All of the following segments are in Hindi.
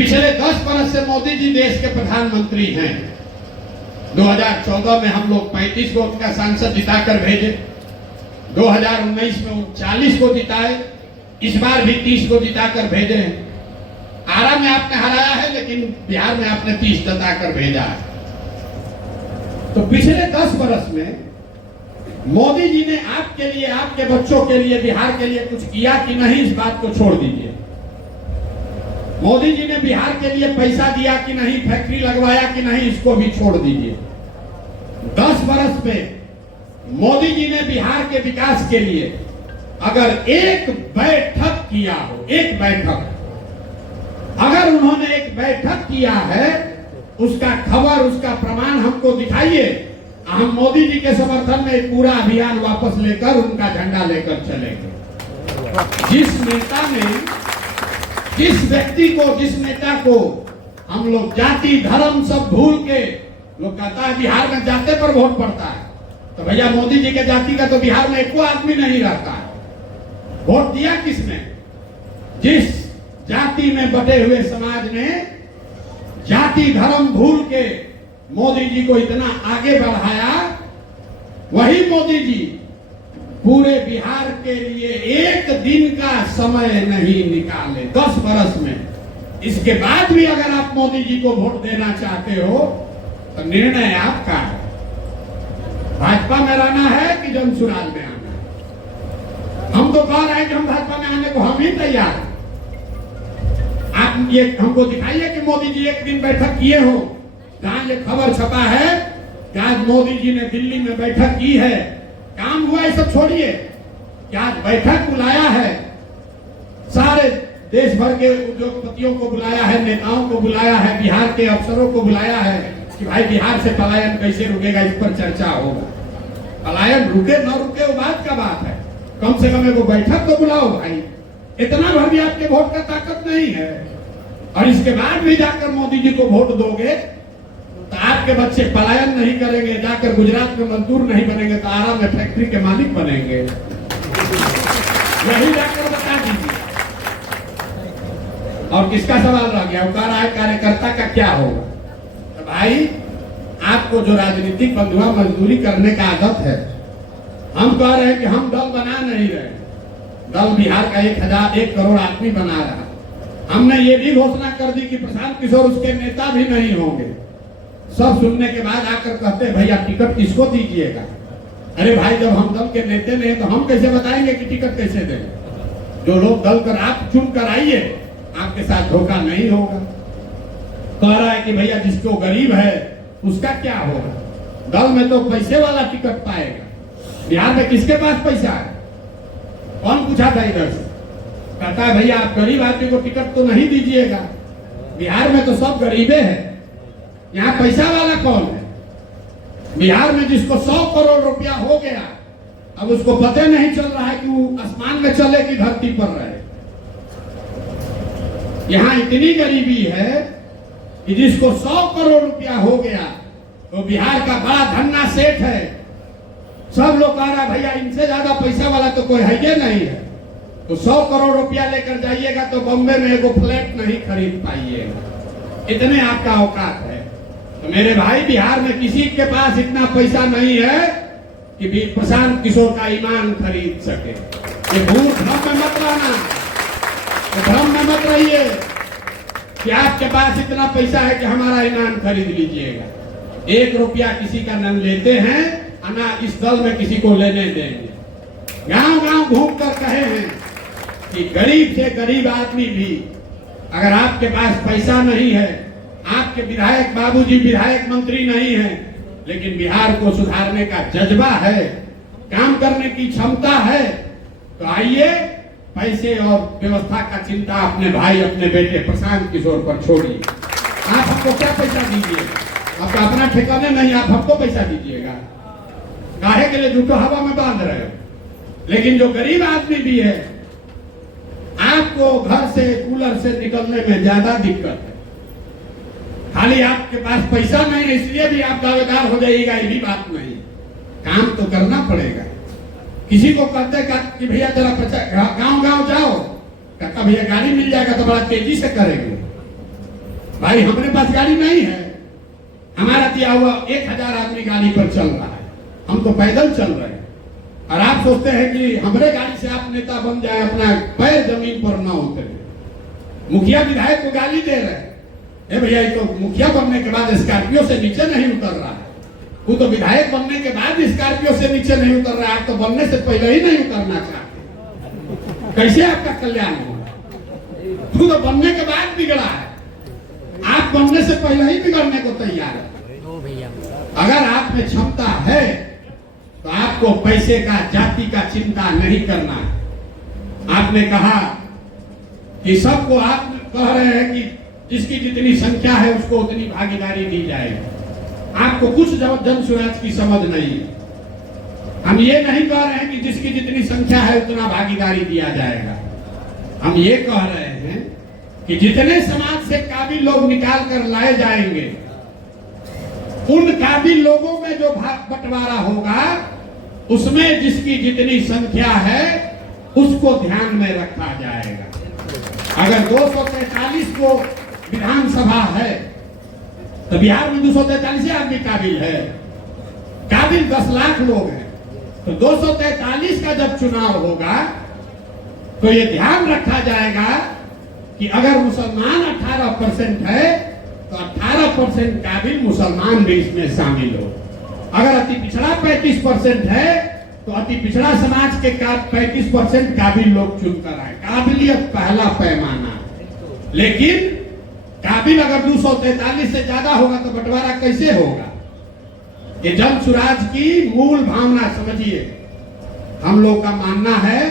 पिछले 10 बरस से मोदी जी देश के प्रधानमंत्री हैं। 2014 में हम लोग 35 को उनका सांसद जिताकर भेजे, 2019 में 40 को जिताए, इस बार भी 30 को जिताकर भेजे हैं। आरा में आपने हराया है, लेकिन बिहार में आपने 30 जिताकर भेजा है। तो पिछले 10 बरस में मोदी जी ने आपके लिए, आपके बच्चों के लिए, बिहार के लिए कुछ किया कि नहीं, इस बात को छोड़ दीजिए। मोदी जी ने बिहार के लिए पैसा दिया कि नहीं, फैक्ट्री लगवाया कि नहीं, इसको भी छोड़ दीजिए। 10 बरस में मोदी जी ने बिहार के विकास के लिए अगर एक बैठक किया हो, एक बैठक, अगर उन्होंने एक बैठक किया है, उसका खबर, उसका प्रमाण हमको दिखाइए। हम मोदी जी के समर्थन में एक पूरा अभियान वापस लेकर उनका झंडा लेकर चलेंगे। जिस नेता ने, जिस व्यक्ति को, जिस नेता को हम लोग जाति धर्म सब भूल के, लोग कहता है बिहार में जाते पर वोट पड़ता है, तो भैया मोदी जी के जाति का तो बिहार में एक आदमी नहीं रहता है। वोट दिया किसने? जिस जाति में बटे हुए समाज ने जाति धर्म भूल के मोदी जी को इतना आगे बढ़ाया, वही मोदी जी पूरे बिहार के लिए एक दिन का समय नहीं निकाले 10 बरस में। इसके बाद भी अगर आप मोदी जी को वोट देना चाहते हो तो निर्णय आपका है। भाजपा में रहना है कि जनसुराज में आना है? हम तो कह रहे हैं कि हम भाजपा में आने को हम ही तैयार हैं। आप ये हमको दिखाइए कि मोदी जी एक दिन बैठक किए हो, जहां ये खबर छपा है कि आज मोदी जी ने दिल्ली में बैठक की है, काम हुआ, ये सब छोड़िए। क्या आज बैठक बुलाया है, सारे देश भर के उद्योगपतियों को बुलाया है, नेताओं को बुलाया है, बिहार के अफसरों को बुलाया है कि भाई बिहार से पलायन कैसे रुकेगा, इस पर चर्चा होगा। पलायन रुके न रुके वो बात का बात है, कम से कम एगो बैठक तो बुलाओ भाई। इतना भर भी आपके वोट का ताकत नहीं है, और इसके बाद भी जाकर मोदी जी को वोट दोगे तो आपके बच्चे पलायन नहीं करेंगे, जाकर गुजरात में मजदूर नहीं बनेंगे, तो आरा में फैक्ट्री के मालिक बनेंगे। यही जाकर बता दीजिए। और किसका सवाल रह गया? वो कह रहा है कार्यकर्ता का क्या होगा? तो भाई आपको जो राजनीतिक बंधुआ मजदूरी करने का आदत है, हम कह रहे हैं कि हम दल बना नहीं रहे। दल बिहार का 1 करोड़ आदमी बना रहा। हमने ये भी घोषणा कर दी कि प्रशांत किशोर उसके नेता भी नहीं होंगे। सब सुनने के बाद आकर कहते हैं भैया टिकट किसको दीजिएगा? अरे भाई जब हम दल के नेता नहीं तो हम कैसे बताएंगे कि टिकट कैसे दें? जो लोग दल कर आप चुन कर आइए, आपके साथ धोखा नहीं होगा। कह रहा है कि भैया जिसको गरीब है उसका क्या होगा? दल में तो पैसे वाला टिकट पाएगा। बिहार में किसके पास पैसा है? कौन पूछा था इधर से? कहता है भैया आप गरीब आदमी को टिकट तो नहीं दीजिएगा, बिहार में तो सब गरीबे हैं, यहाँ पैसा वाला कौन है? बिहार में जिसको 100 करोड़ रुपया हो गया, अब उसको पता नहीं चल रहा है कि वो आसमान में चले कि धरती पर रहे। यहाँ इतनी गरीबी है कि जिसको 100 करोड़ रुपया हो गया तो बिहार का बड़ा धन्ना सेठ है। सब लोग कह रहा भैया इनसे ज्यादा पैसा वाला तो कोई है ही नहीं है, तो 100 करोड़ रुपया लेकर जाइएगा तो बॉम्बे में एगो फ्लैट नहीं खरीद पाइएगा। इतने आपका औकात है। तो मेरे भाई बिहार में किसी के पास इतना पैसा नहीं है कि भी प्रशांत किशोर का ईमान खरीद सके। ये भूल भ्रम में मत रहना, तो भ्रम में मत रहिए कि आपके पास इतना पैसा है कि हमारा ईमान खरीद लीजिएगा। 1 रुपया किसी का न लेते हैं, ना इस दल में किसी को लेने देंगे। गांव गांव घूम कर कहे हैं कि गरीब से गरीब आदमी भी, अगर आपके पास पैसा नहीं है, आपके विधायक बाबूजी विधायक मंत्री नहीं है, लेकिन बिहार को सुधारने का जज्बा है, काम करने की क्षमता है, तो आइए पैसे और व्यवस्था का चिंता अपने भाई, अपने बेटे प्रशांत किशोर पर छोड़िए। आप हमको क्या पैसा दीजिएगा? आपका अपना ठिकाने नहीं, आप हमको पैसा दीजिएगा। काहे के लिए झूठो हवा में बांध रहे हो? लेकिन जो गरीब आदमी भी है, आपको घर से कूलर से निकलने में ज्यादा दिक्कत है। खाली आपके पास पैसा नहीं है इसलिए भी आप दावेदार हो जाइएगा, ये भी बात नहीं। काम तो करना पड़ेगा। किसी को कहते कि भैया जरा गांव गांव जाओ, कहता भैया गाड़ी मिल जाएगा तो बड़ा तेजी से करेंगे। भाई हमारे पास गाड़ी नहीं है, हमारा दिया हुआ 1000 आदमी गाड़ी पर चल रहा है, हम तो पैदल चल रहे हैं। और आप सोचते हैं कि हमारे गाड़ी से आप नेता बन जाए, अपना पैर जमीन पर ना उतरे। मुखिया विधायक को गाली दे रहे हैं, ए भैया ये तो मुखिया बनने के बाद स्कॉर्पियो से नीचे नहीं उतर रहा है, वो तो विधायक बनने के बाद स्कॉर्पियो से नीचे नहीं उतर रहा है, आप तो बनने से पहले ही नहीं उतरना चाहते, कैसे आपका कल्याण होगा? वो तो बनने के बाद बिगड़ा है, आप बनने से पहले ही बिगड़ने को तैयार है। अगर आप में क्षमता है तो आपको पैसे का, जाति का चिंता नहीं करना है। आपने कहा कि सबको आप कह रहे हैं कि जिसकी जितनी संख्या है उसको उतनी भागीदारी दी जाएगी। आपको कुछ जन स्वराज की समझ नहीं है। हम ये नहीं कह रहे हैं कि जिसकी जितनी संख्या है उतना भागीदारी दिया जाएगा। हम ये कह रहे हैं कि जितने समाज से काबिल लोग निकाल कर लाए जाएंगे, उन काबिल लोगों में जो बंटवारा होगा उसमें जिसकी जितनी संख्या है उसको ध्यान में रखा जाएगा। अगर 243 को विधानसभा है तो बिहार में 243 आदमी काबिल है, काबिल 10 लाख लोग हैं, तो 243 का जब चुनाव होगा तो ये ध्यान रखा जाएगा कि अगर मुसलमान 18% है तो 18% काबिल मुसलमान भी इसमें शामिल हो। अगर अति पिछड़ा 35% है तो अति पिछड़ा समाज के 35% काबिल लोग चुनकर आए। काबिलियत पहला पैमाना। लेकिन काबिल अगर 243 से ज्यादा होगा तो बंटवारा कैसे होगा? ये जन स्वराज की मूल भावना समझिए। हम लोग का मानना है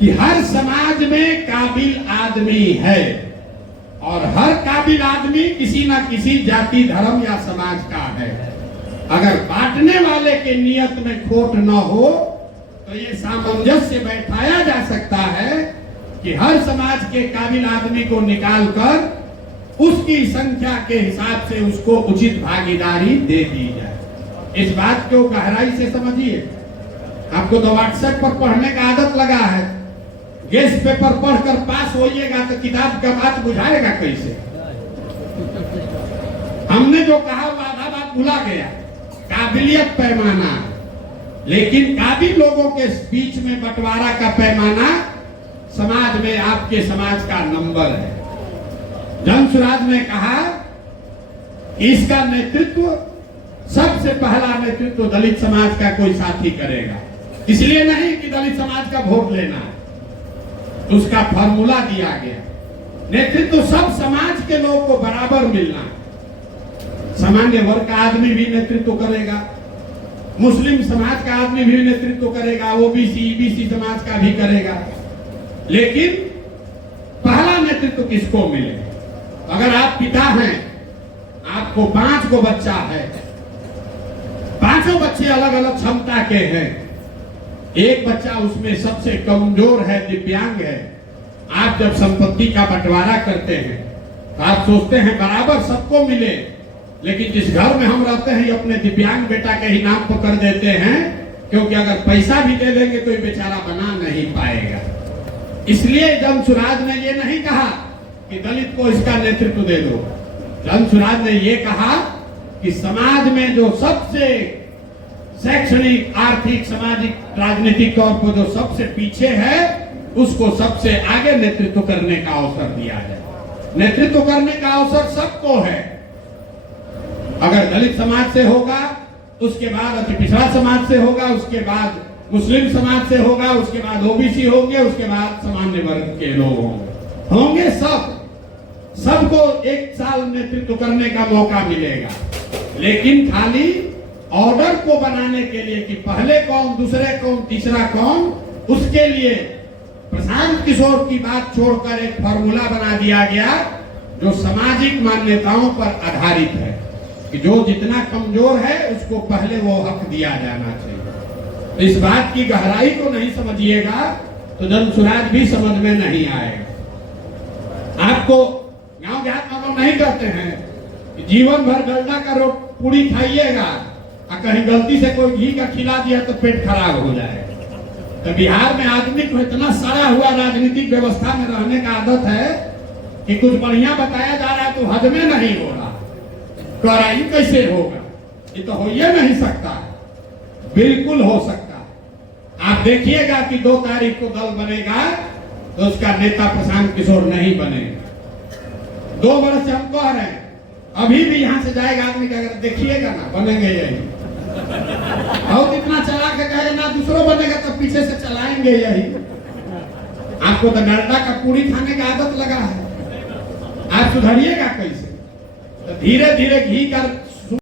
कि हर समाज में काबिल आदमी है और हर काबिल आदमी किसी ना किसी जाति, धर्म या समाज का है। अगर बांटने वाले के नियत में खोट न हो तो ये सामंजस्य बैठाया जा सकता है कि हर समाज के काबिल आदमी को निकालकर उसकी संख्या के हिसाब से उसको उचित भागीदारी दे दी जाए। इस बात को गहराई से समझिए। आपको तो व्हाट्सएप पर पढ़ने का आदत लगा है, गेस्ट पेपर पढ़कर पास होइएगा तो किताब का बात बुझाएगा कैसे? हमने जो कहा वो आधा बात भुला गया। काबिलियत पैमाना, लेकिन काबिल लोगों के बीच में बंटवारा का पैमाना समाज में आपके समाज का नंबर है। जन स्वराज ने कहा इसका नेतृत्व, सबसे पहला नेतृत्व दलित समाज का कोई साथी करेगा। इसलिए नहीं कि दलित समाज का वोट लेना है, उसका फॉर्मूला दिया गया। नेतृत्व सब समाज के लोग को बराबर मिलना। सामान्य वर्ग का आदमी भी नेतृत्व करेगा, मुस्लिम समाज का आदमी भी नेतृत्व करेगा, ओबीसी, ईबीसी समाज का भी करेगा। लेकिन पहला नेतृत्व किसको मिले? अगर आप पिता हैं, आपको 5 को बच्चा है, 5 बच्चे अलग अलग क्षमता के हैं, एक बच्चा उसमें सबसे कमजोर है, दिव्यांग है। आप जब संपत्ति का बंटवारा करते हैं तो आप सोचते हैं बराबर सबको मिले, लेकिन जिस घर में हम रहते हैं अपने दिव्यांग बेटा के ही नाम पर कर देते हैं, क्योंकि अगर पैसा भी दे देंगे तो ये बेचारा बना नहीं पाएगा। इसलिए जन स्वराज ने ये नहीं कहा कि दलित को इसका नेतृत्व दे दो। जन स्वराज ने ये कहा कि समाज में जो सबसे शैक्षणिक, आर्थिक, सामाजिक, राजनीतिक तौर पर जो सबसे पीछे है उसको सबसे आगे नेतृत्व करने का अवसर दिया जाए। नेतृत्व करने का अवसर सबको है। अगर दलित समाज से होगा, उसके बाद अति पिछड़ा समाज से होगा, उसके बाद मुस्लिम समाज से होगा, उसके बाद ओबीसी होंगे, उसके बाद सामान्य वर्ग के लोग होंगे। सबको एक साल नेतृत्व करने का मौका मिलेगा। लेकिन खाली ऑर्डर को बनाने के लिए कि पहले कौन, दूसरे कौन, तीसरा कौन, उसके लिए प्रशांत किशोर की बात छोड़कर एक फॉर्मूला बना दिया गया जो सामाजिक मान्यताओं पर आधारित है कि जो जितना कमजोर है उसको पहले वो हक दिया जाना चाहिए। इस बात की गहराई को नहीं समझिएगा तो जन स्वराज भी समझ में नहीं आएगा। आपको गांव देहात में नहीं कहते हैं कि जीवन भर गलना का पूरी खाइएगा और कहीं गलती से कोई घी का खिला दिया तो पेट खराब हो जाएगा। तो बिहार में आदमी को इतना सड़ा हुआ राजनीतिक व्यवस्था में रहने का आदत है कि कुछ बढ़िया बताया जा रहा है तो तो हद में नहीं हो रहा, कह रहा ये कैसे होगा, ये तो हो ही नहीं सकता। बिल्कुल हो सकता। आप देखिएगा कि 2 तारीख को दल बनेगा तो उसका नेता प्रशांत किशोर नहीं बनेगा। 2 वर्ष से हम कह रहे हैं, अभी भी यहां से जाएगा आदमी का, अगर देखिएगा ना बनेंगे यही। बहुत इतना चला के कहेगा ना दूसरों बनेगा तो पीछे से चलाएंगे यही। आपको तो डंडा का पूरी खाने का आदत लगा है, आप सुधरिएगा कैसे? तो धीरे धीरे घी का